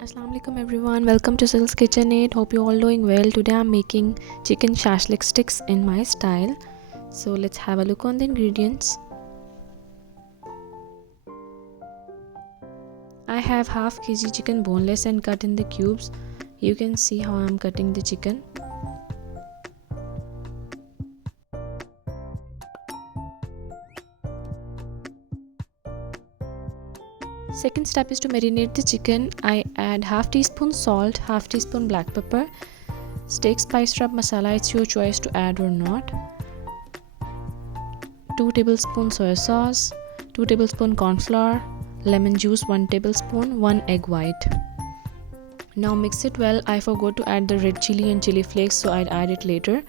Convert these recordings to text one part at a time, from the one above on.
Assalamualaikum everyone, welcome to Sills Kitchenette. Hope you're all doing well. Today I'm making chicken shashlik sticks in my style. So let's have a look on the ingredients. I have half kg chicken boneless and cut in the cubes. You can see how I'm cutting the chicken. Second step is to marinate the chicken. I add half teaspoon salt, half teaspoon black pepper, steak spice rub masala, it's your choice to add or not, 2 tablespoons soya sauce, 2 tablespoons corn flour, lemon juice 1 tablespoon, 1 egg white. Now mix it well. I forgot to add the red chilli and chili flakes, so I'll add it later.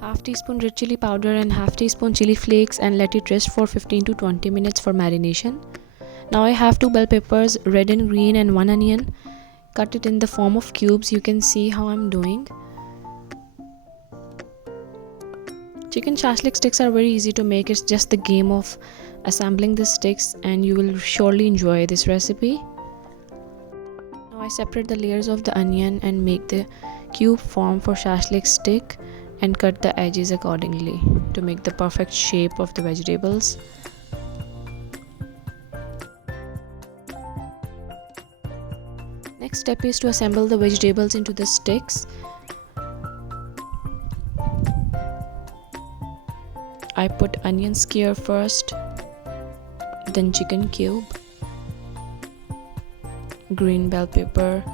Half teaspoon red chilli powder and half teaspoon chili flakes, and let it rest for 15 to 20 minutes for marination. Now I have 2 bell peppers, red and green, and 1 onion. Cut it in the form of cubes. You can see how I'm doing. Chicken shashlik sticks are very easy to make. It's just the game of assembling the sticks, and you will surely enjoy this recipe. Now I separate the layers of the onion and make the cube form for shashlik stick and cut the edges accordingly to make the perfect shape of the vegetables. Next step is to assemble the vegetables into the sticks. I put onion skewer first, then chicken cube, green bell pepper,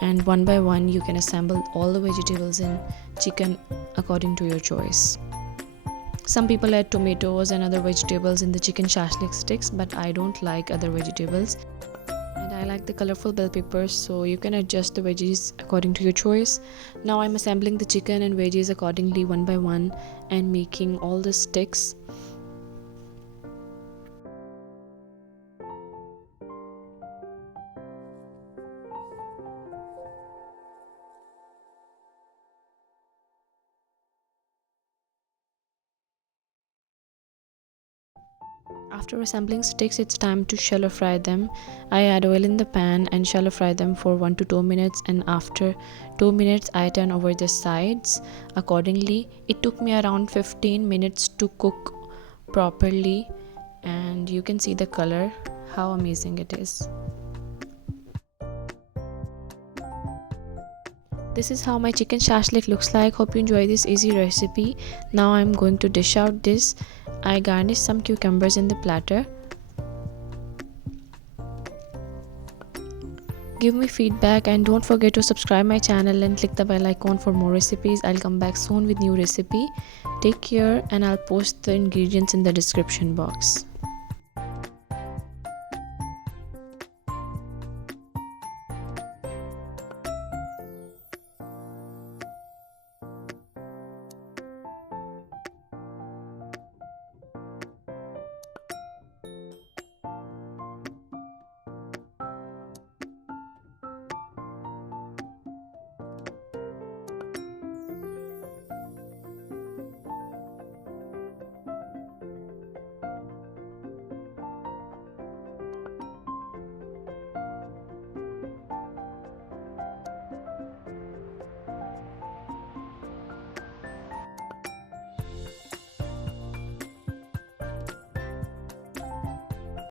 and one by one you can assemble all the vegetables in chicken according to your choice. Some people add tomatoes and other vegetables in the chicken shashlik sticks, but I don't like other vegetables. And I like the colorful bell peppers, so you can adjust the veggies according to your choice. Now I'm assembling the chicken and veggies accordingly one by one and making all the sticks. After assembling sticks, it's time to shallow fry them. I add oil in the pan and shallow fry them for 1 to 2 minutes, and after 2 minutes I turn over the sides accordingly. It took me around 15 minutes to cook properly, and you can see the color, how amazing it is. This is how my chicken shashlik looks like. Hope you enjoy this easy recipe. Now I'm going to dish out this. I garnish some cucumbers in the platter. Give me feedback and don't forget to subscribe my channel and click the bell icon for more recipes. I'll come back soon with new recipe. Take care, and I'll post the ingredients in the description box.